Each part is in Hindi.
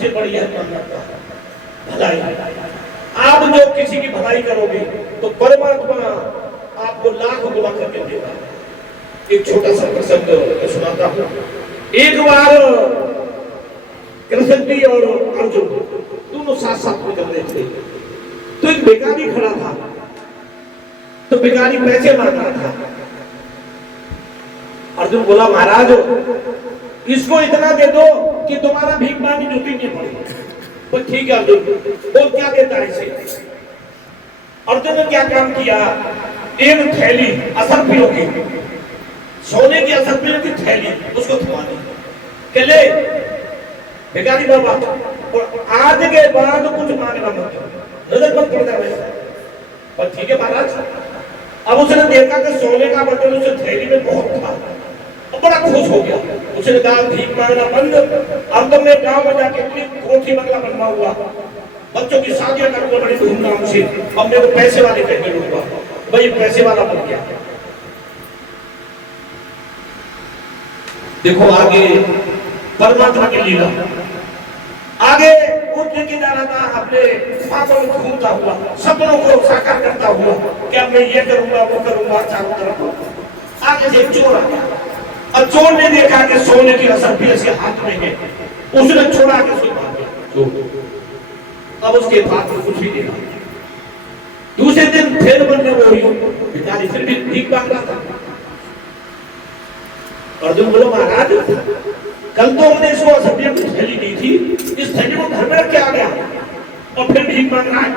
से बढ़िया भलाई। आप जो किसी की भलाई करोगे तो परमात्मा आपको लाख गुना करके देगा। एक छोटा सा प्रसंग सुनाता हूँ। एक बार कृष्ण जी और अर्जुन दोनों साथ साथ में चल रहे थे, तो एक भिखारी खड़ा था। तो भिखारी पैसे मांग रहा था। अर्जुन बोला, महाराज इसको इतना दे दो कि तुम्हारा भीख मांगी जूती नहीं पड़े। तो ठीक है अर्जुन, बोल क्या देता है इसे। अर्जुन ने क्या काम किया, एक थैली असरफियों की, सोने की असरफियों की थैली उसको थमा दी। कहले भिखारी बाबा, और आज के बाद कुछ मांगना मत, नजर मत पड़ता वैसा। पर ठीक है महाराज। अब उसने देखा कि सोने का बर्तन उस थैली में बहुत था, अब बड़ा खुश हो गया। उसने कहा भीख मांगना बंद, अब तो मैं गांव में जाके इतनी कोठी बंगला बनवा हुआ, बच्चों की शादियां करूंगा बड़ी धूमधाम से, अब मेरे को पैसे वाले कहने लूंगा। भाई पैसे वाला बन गया। देखो आगे परमात्मा की लीला। आगे वो लेके जा रहा था अपने ख्वाबों में घूमता हुआ, सपनों को साकार करता हुआ, क्या मैं ये करूंगा वो करूंगा चारों तरफ। आगे से एक चोर आ गया, और चोर ने देखा कि सोने की असरफियां इसके हाथ में है, उसने छोड़ा के उसको मार दिया। अब उसके हाथ में कुछ भी नहीं रहा। दूसरे दिन फिर बनने वो हुई, भिखारी फिर भी भीख मांग रहा था। अर्जुन बोलो, महाराज कल तो हमने इसको असरफियां की थैली दी थी, इस थैली को घर में रख के आ गया और फिर भीख मांग रहा है।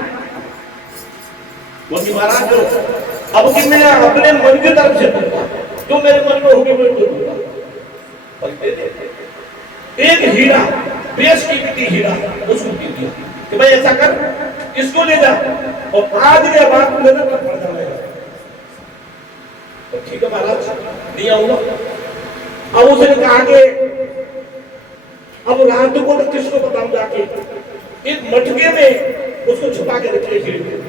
बोली महाराज अब कि मैं अपने मन की तरफ से दूंगा, जो मेरे मन में होगी मैं दूंगा। एक हीरा, बेशकीमती हीरा उसको दे दिया कि भाई ऐसा कर, इसको ले जा और आज के बाद नजर पर पड़ जाएगा। तो ठीक है महाराज, दिया होगा। अब उसने कहा कि अब रात को तो किसको बताऊं जाके, एक मटके में उसको छुपा के रखे हीरे।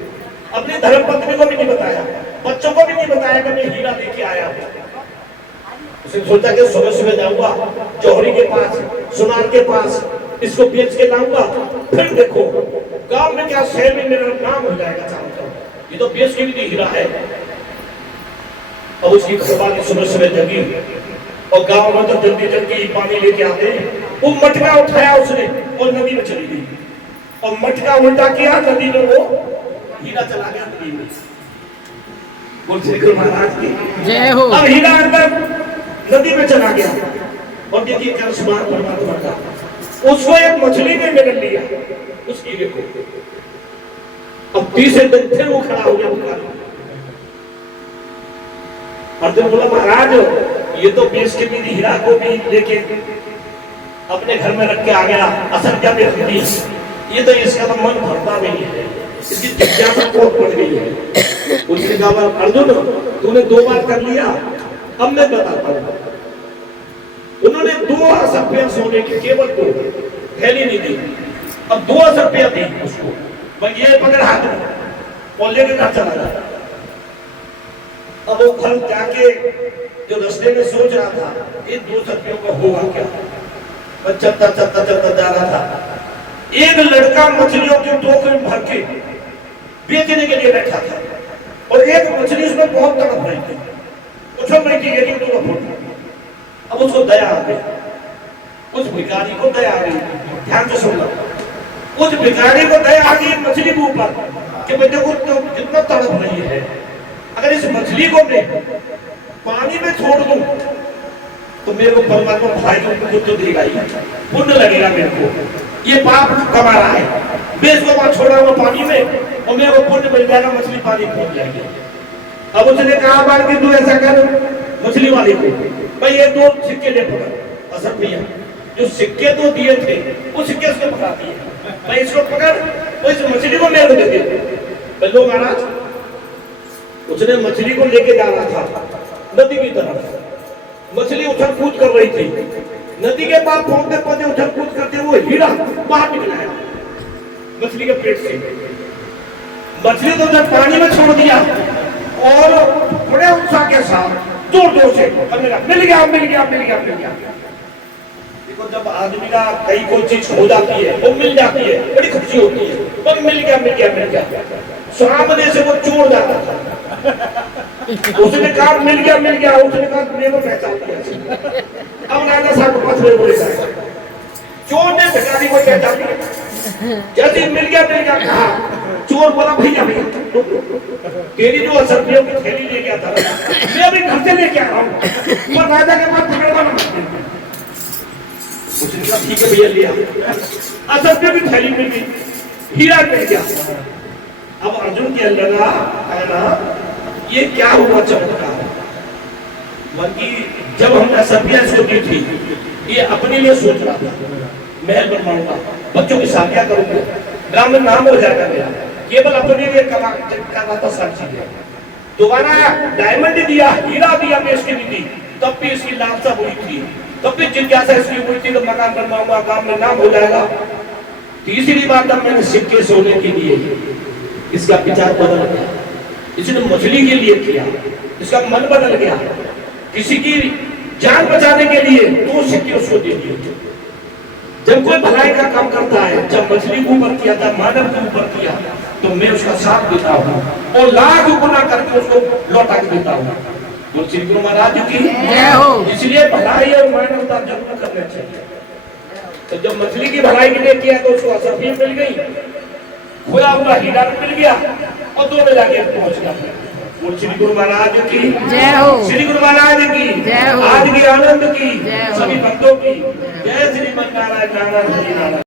अपनी धर्मपत्नी को भी नहीं बताया, बच्चों को भी नहीं बताया कि मैं हीरा लेके आया। उसने सोचा कि सुबह सुबह जाऊंगा जौहरी के पास, सुनार के पास, इसको बेच के लाऊंगा, फिर देखो गांव में क्या शहर में मेरा नाम हो जाएगा चारों तरफ, ये तो बेच के भी हीरा है। अब उसकी घरवाली सुबह सुबह जगी और गांव में तो जल्दी जल्दी पानी लेके आते हैं। वो मटका उठाया उसने और नदी में चली गई, और मटका उल्टा किया, नदी में वो हीरा चला गया नदी में। बोल श्री कृष्ण महाराज की जय हो। अब हीरा अंदर नदी में चला गया, और देखिए क्या सुमार परमात्मा का, उसको एक मछली ने पकड़ लिया उस हीरे को। अब तीसरे दिन फिर वो खड़ा हो गया। अर्जुन बोला, महाराज ये तो बेच के भी हीरा को भी लेके अपने घर में रख के आ गया, असर क्या बेचती, ये तो इसका तो मन भरता नहीं है, इसकी जिज्ञासा बहुत बढ़ गई है। उसने कहा, अर्जुन तूने 2 बार कर लिया, अब मैं बताता हूँ। उन्होंने 2 असरफियां सोने की, केवल 2, थैली नहीं दी, अब 2 असरफियां दी उसको। भाई ये पकड़ हाथ में और लेके घर चला गया। अब वो घर जाके जो रास्ते में सोच रहा था, इन 2 असरफियों का होगा क्या। चलता चलता चलता जा रहा था, एक लड़का मछलियों की टोकरी भर के बेचने के लिए बैठा था, और एक मछली उसमें बहुत तड़प रही थी, उछल रही थी, एक दूसरा फुट। अब उसको दया आ गई, उस भिखारी को दया आ गई। ध्यान से सुनना, उस भिखारी को दया आ गई मछली के ऊपर कि मैं देखो तो कितना तड़प रही है, अगर इस मछली को मैं पानी में छोड़ दूं तो मेरे को परमात्मा भाई को तो देगा ही, पुण्य लगेगा मेरे को। ये पाप कमा रहा है, मैं इसको वहां छोड़ा हुआ पानी में और मेरे को पुण्य मिल जाएगा, मछली पानी में पहुंच जाएगी। अब उसने कहा बार कि तू ऐसा कर, मछली वाले को भाई ये 2 सिक्के ले पकड़, असरफियां जो सिक्के 2 दिए थे वो सिक्के उसने पकड़ा दिए, भाई इसको पकड़, वो इस मछली को मेरे को दे दे। लो महाराज, उसने मछली को लेके जा रहा था नदी की तरफ। मछली उछल कूद कर रही थी, नदी के पास पहुंचते पहुंचते उछल कूद करते वो हीरा बाहर निकला है मछली के पेट से। मछली तो जब पानी में छोड़ दिया और बड़े उत्साह के साथ जोर जोर से मिल गया मिल गया मिल गया मिल गया। देखो जब आदमी ना कहीं कोई चीज खो जाती है वो मिल जाती है बड़ी खुशी होती है, तो मिल गया मिल गया मिल गया। सामने से वो चोर जाता था, उसने कहा मिल गया, उसने कहा मेरे पहचान लिया। अब राजा साहब को पथ में बोले जाए, चोर ने भिखारी को पहचान लिया। जैसे मिल गया कहा, चोर बोला भैया तेरी जो असभ्यों की थैली लेके आता मैं अभी घर से लेके आ रहा हूँ, और राजा के पास पकड़वाना। उसने कहा ठीक है भैया लिया, असभ्यों की थैली मिल गई, हीरा मिल गया। अब अर्जुन के लगा कहना ये क्या हुआ चमत्कार, बल्कि जब हमने असभ्य इसको दी थी ये अपने लिए सोच रहा था, महल बनवाऊंगा, बच्चों की शादियां करूंगा, ग्राम में नाम हो जाएगा मेरा, केवल अपने लिए कर रहा था सब चीजें। दोबारा डायमंड दिया, हीरा दिया बेच के भी दी, तब भी इसकी लालसा हुई थी, तब भी जिज्ञासा इसकी हुई थी तो मकान बनवाऊंगा, गांव में नाम हो जाएगा। तीसरी बार जब मैंने सिक्के सोने के लिए, इसका विचार बदल गया, इसने मछली के लिए किया, इसका मन बदल गया, किसी की जान बचाने के लिए 2 सिक्के उसको दे दिए। जब कोई भलाई का काम करता है, जब मछली के ऊपर किया था, मानव के ऊपर किया, तो मैं उसका साथ देता हूँ और लाख गुना करके उसको लौटा के देता हूँ। तो श्री गुरु महाराज की जय हो। इसलिए भलाई और मानवता जरूर करना चाहिए। तो जब मछली की भलाई के लिए किया तो उसको असफी मिल गई, खोया हुआ हीरा मिल गया और 2 में जाके पहुंच गया। श्री गुरु महाराज की जय हो, श्री गुरु महाराज की जय हो, आज की आनंद की सभी भक्तों की जय। श्रीमन नारायण नारायण हरि नारायण।